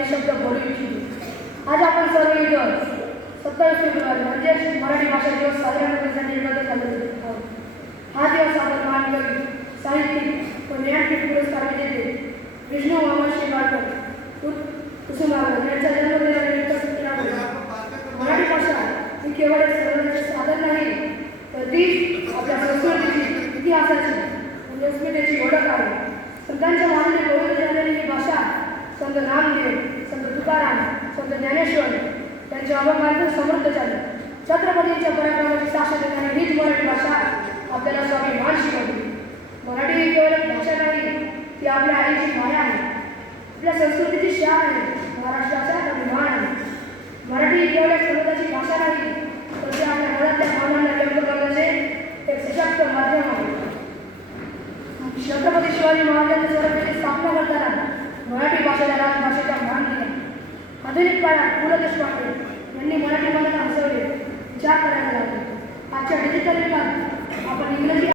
काही शब्द बोलू इच्छितो। आज आपण सर्व इथं 27 फेब्रुवारी म्हणजेच मराठी भाषा दिवस साजरा करण्यासाठी एकत्र झालेलो आहोत। हा दिवस आपण मानकवी, साहित्यिक व ज्ञानपीठ पुरस्कार विजेते विष्णू वामन शिरवाडकर कुसुमाग्रज यांच्या जन्मदिनानिमित्त साजरा करतो। मराठी भाषा ही केवळ एक संवादाचे साधन नाही, तर ती आपल्या संस्कृतीची, इतिहासाची आणि अस्मितेची ओळख आहे। संतांच्या वाणीने गौरव झालेली ही भाषा संत नामदेव, संत तुकाराम, संत ज्ञानेश्वर यांच्या अभंगातून समृद्ध झाली। छत्रपतींच्या पराक्रमाची साक्ष देणारी हीच मराठी भाषा आपल्याला स्वाभिमान शिकवते। मराठी ही केवळ एक भाषा नाही, ती आपल्या आईची माया आहे, आपल्या संस्कृतीची शान आहे, महाराष्ट्राचा अभिमान आहे। मराठी ही केवळ एक संवादाची भाषा नाही, तर ती आपल्या मनातल्या भावनांना व्यक्त करण्याचे एक सशक्त माध्यम आहे। छत्रपती शिवाजी महाराजांच्या स्वराज्याची स्थापना करताना मराठी भाषेला राजभाषेचा मान दिला। आधुनिक काळात पु ल देशपांडे यांनी मराठी भाषा हसवले, विचार करायला लागले। आजच्या डिजिटल युगात आपण इंग्रजी